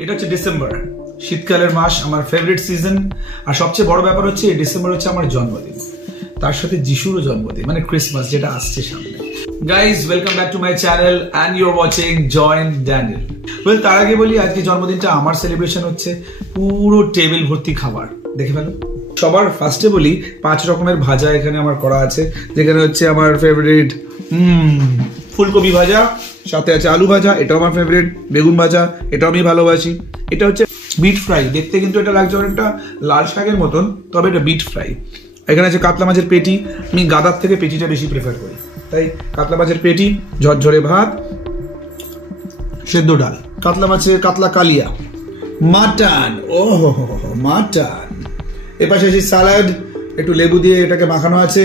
এটা হচ্ছে ডিসেম্বর, শীতকালের মাস, আমার ফেভারিট সিজন। আর সবচেয়ে বড় ব্যাপার হচ্ছে এই ডিসেম্বর হচ্ছে আমার জন্মদিন, তার সাথে যিশুরও জন্মদিন, মানে ক্রিসমাস যেটা আসছে সামনে। Guys, welcome back to my channel and you are watching join Daniel. Well, তার আগে বলি আজকে জন্মদিনটা আমার সেলিব্রেশন হচ্ছে, পুরো টেবিল ভর্তি খাবার, দেখে ফেলো। সবার ফার্স্টে বলি 5 রকমের ভাজা এখানে আমার করা আছে, যেখানে হচ্ছে আমার ফেভারিট ফুলকপি ভাজা, সাথে আছে আলু ভাজা, এটাও আমার ফেভারিট, বেগুন ভাজা, এটাও আমি ভালোবাসি। এটা হচ্ছে বিট ফ্রাই, দেখতে কিন্তু এটা লাগছে অনেকটা লাল শাকের মতন, তবে এটা বিট ফ্রাই। এখানে আছে কাতলা মাছের পেটি, আমি গাদার থেকে পেটিটা বেশি প্রেফার করি, তাই কাতলা মাছের পেটি, ঝরঝরে ভাত, সেদ্ধ ডাল, কাতলা কালিয়া, মাটন, ও মাটন। এপাশে আছে স্যালাড, একটু লেবু দিয়ে এটাকে মাখানো আছে।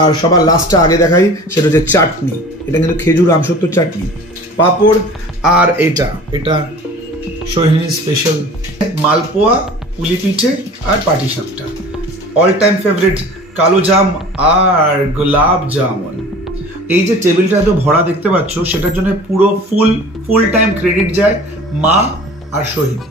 আর সবার লাস্টটা আগে দেখাই, সেটা হচ্ছে চাটনি, এটা কিন্তু খেজুর আমসত্ব চাটনি, পাঁপড়, আর এটা সোহিনী স্পেশাল মালপোয়া, পুলি পিঠে আর পাটি সাপটা। অল টাইম ফেভারিট কালো জাম আর গোলাপ জামুন। এই যে টেবিলটা এত ভরা দেখতে পাচ্ছ, সেটার জন্য পুরো ফুল টাইম ক্রেডিট যায় মা আর Sohini.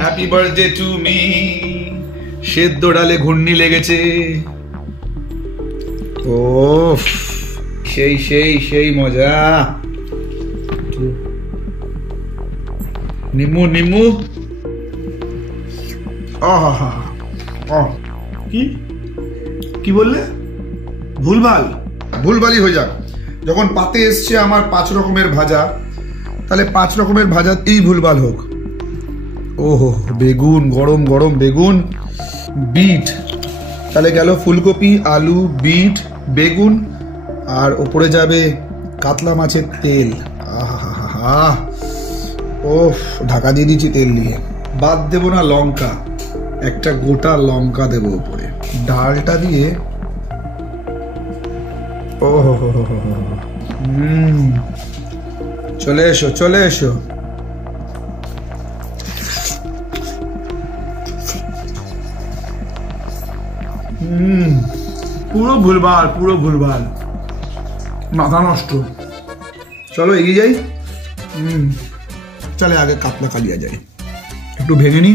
Happy birthday to me. সেদ্ধ ডালে ঘূর্ণি লেগেছে, ও সেই সেই সেই মজা। নিম্মু নিম্মু, কি বললে? ভুলভালই হয়ে যাক। যখন পাতে এসছে আমার 5 রকমের ভাজা, তাহলে 5 রকমের ভাজাতেই ভুলভাল হোক। ওহো, বেগুন, গরম গরম বেগুন, বিট, তাহলে গেল ফুলকপি, আলু, বিট, বেগুন, আর ওপরে যাবে কাতলা মাছের তেল। আহা, ওফ, ঢাকা দিয়ে দিচ্ছি তেল দিয়ে। বাদ দেবো না লঙ্কা, একটা গোটা লঙ্কা দেবো উপরে। ডালটা দিয়ে ওহো, চলে এসো চলে এসো। পুরো ভুলভাল, মাথা নষ্ট। চলো এগিয়ে যাই। চলে আগে কাতলা কালিয়া যাই, একটু ভেঙে নি।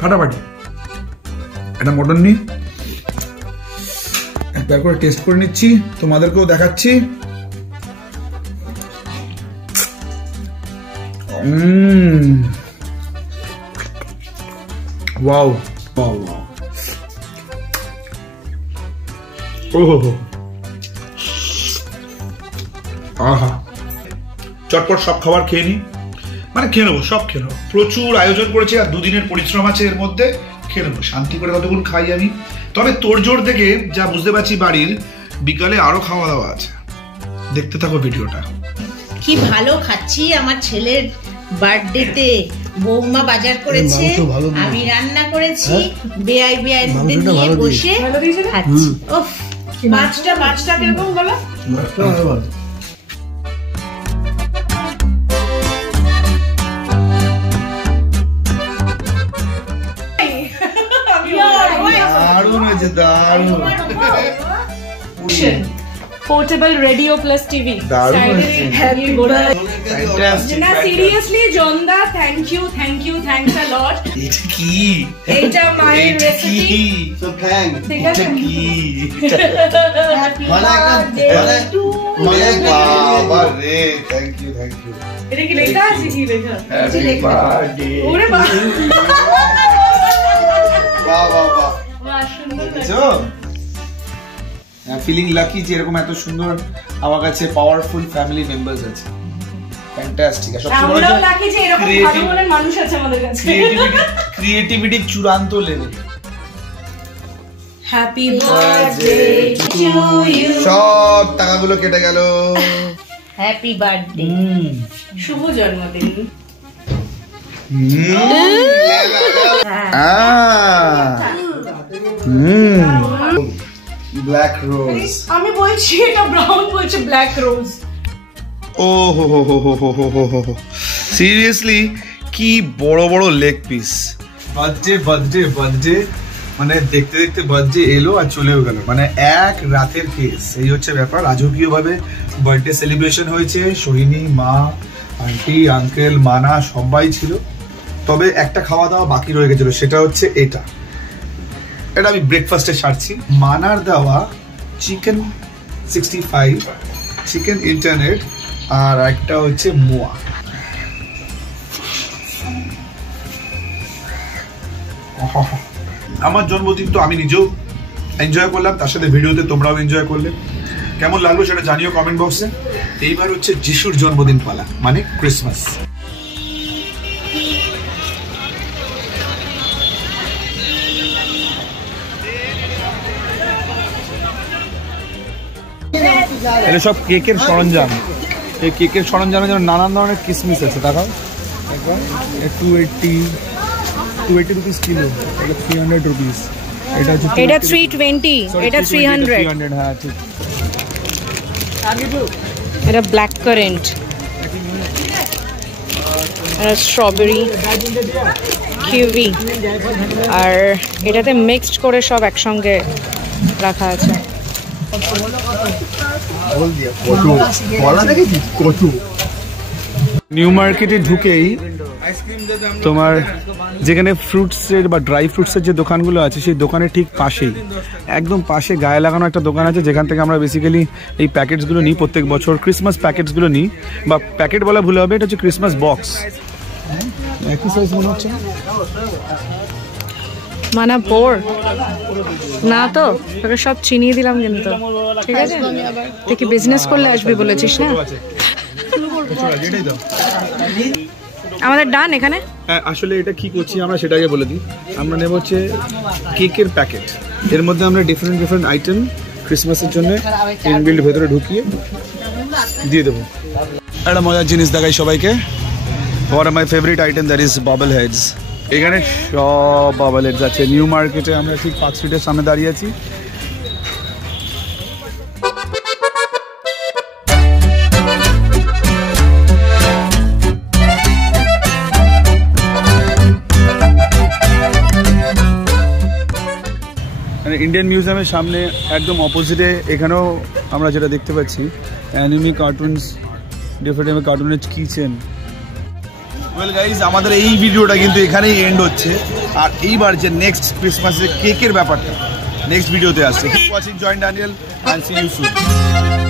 ফাটাফাটি। এটা মটন নি, একবার করে টেস্ট করে নিচ্ছি, তোমাদেরকেও দেখাচ্ছি। ওয়াও, আহা, চটপট সব খাবার খেয়ে নি, মানে খেয়ে নেবো, সব খেয়ে নেবো। প্রচুর আয়োজন করেছি আর 2 দিনের পরিশ্রম আছে এর মধ্যে, খেয়ে নেবো শান্তি করে, কতক্ষণ খাই আমি। তবে তোড়জোড় দেখে যা বুঝতে পারছি বাড়ির বিকালে আরো খাওয়া দাওয়া আছে, দেখতে থাকো ভিডিওটা। কি ভালো খাচ্ছি, আমার ছেলের বার্থডেতে বৌমা বাজার করেছে, আমি রান্না করেছি, বেআই নিয়ে বসে খাচ্ছি। ওফ, মাছটা কিরকম বলো? দারুণ হয়েছে, দারুণ। Portable radio plus TV. Seriously, Jonda, thank you, thanks a lot. এটা কি? এটা my recipe. So thanks. এটা কি? বাবা রে, thank you. এটা কি লেখা আছে? কি লেখা? Happy birthday. ওরে বাবা। বাহ, সুন্দর লাগছে। ফিলিং লাকি যে এরকম এত সুন্দর আমার কাছে পাওয়ারফুল ফ্যামিলি মেম্বার্স আছে। ফ্যান্টাস্টিক। সবচেয়ে বড় আমরাও লাকি যে এরকম ভালো মনের মানুষ আছে আমাদের কাছে। ক্রিয়েটিভিটি চূড়ান্ত level. Happy birthday to you. সব টাকাগুলো কেটে গেল। হ্যাপি বার্থডে, শুভ জন্মদিন। Black rose. আমি বলছি এটা ব্রাউন, বলছে ব্ল্যাক রোজ। ও হো হো হো হো হো হো হো হো, সিরিয়াসলি কি বড় বড় লেগ পিস। বার্থডে মানে দেখতে দেখতে বার্থডে এলো আর চলেও গেল, মানে এক রাতের কেস। এই হচ্ছে ব্যাপার। রাজকীয় ভাবে বার্থডে সেলিব্রেশন হয়েছে, সোহিনী, মা, আন্টি, আঙ্কেল, মানা সবাই ছিল। তবে একটা খাওয়া দাওয়া বাকি রয়ে গেছিল, সেটা হচ্ছে এটা আমি ব্রেকফাস্টে সারছি। মানার দেওয়া চিকেন 65, চিকেন ইন্টারনেট, আর একটা হচ্ছে মোয়া। আমার জন্মদিন তো আমি নিজেও এনজয় করলাম, তার সাথে ভিডিওতে তোমরাও এনজয় করলে। কেমন লাগলো সেটা জানিও কমেন্ট বক্সে। এইবার হচ্ছে যিশুর জন্মদিন পালা, মানে ক্রিসমাস। এটা সব কেকের সরঞ্জাম। এই কেকের সরঞ্জামের জন্য নানান ধরনের কিসমিস আছে। দেখাও 280 রুপিস কিলো, এটা 300 রুপিস। এটা 320, এটা 300। হ্যাঁ ঠিক। এটা ব্ল্যাক কারেন্ট, এটা স্ট্রবেরি, কিউই, আর এটাতে মিক্সড করে সব একসঙ্গে রাখা আছে। নিউ মার্কেটে ঢুকেই তোমার যেখানে ফ্রুটসের বা ড্রাই ফ্রুটসের যে দোকানগুলো আছে, সেই দোকানের ঠিক পাশেই, একদম পাশে গায়ে লাগানো একটা দোকান আছে, যেখান থেকে আমরা বেসিক্যালি এই প্যাকেটসগুলো নিই প্রত্যেক বছর। ক্রিসমাস প্যাকেটসগুলো নিই, বা প্যাকেট বলা ভুল হবে, এটা হচ্ছে ক্রিসমাস বক্স। একই সাইজ মনে হচ্ছে মানা বোর না তো, তোকে সব চিনিয়ে দিলাম কিন্তু, ঠিক আছে? তুই কি বিজনেস করলে আসবি বলেছিস না? আমাদের ডান এখানে। আসলে এটা কি করছি আমরা সেটাকে বলে দিই। আমরা নেব হচ্ছে কেকের প্যাকেট, এর মধ্যে আমরা ডিফারেন্ট আইটেম ক্রিসমাসের জন্য ইনবিল্ড ভেতরে ঢুকিয়ে দিয়ে দেবো। একটা মজার জিনিস দেখাই সবাইকে। One of my favourite item, that is bubble heads. এখানে সব বাবল হেডস আছে। নিউ মার্কেটে আমরা ঠিক 5 স্ট্রিটের সামনে দাঁড়িয়ে আছি। ইন্ডিয়ান মিউজিয়ামের সামনে একদম অপোজিটে এখানেও আমরা যেটা দেখতে পাচ্ছি, অ্যানিমি কার্টুনস, ডিফারেন্ট কার্টুনের কিচেন। ওয়েল গাইজ, আমাদের এই ভিডিওটা কিন্তু এখানেই এন্ড হচ্ছে। আর এইবার যে নেক্সট ক্রিসমাসের কেকের ব্যাপারটা নেক্সট ভিডিওতে আসছে। Keep watching joint Daniel, and see you soon.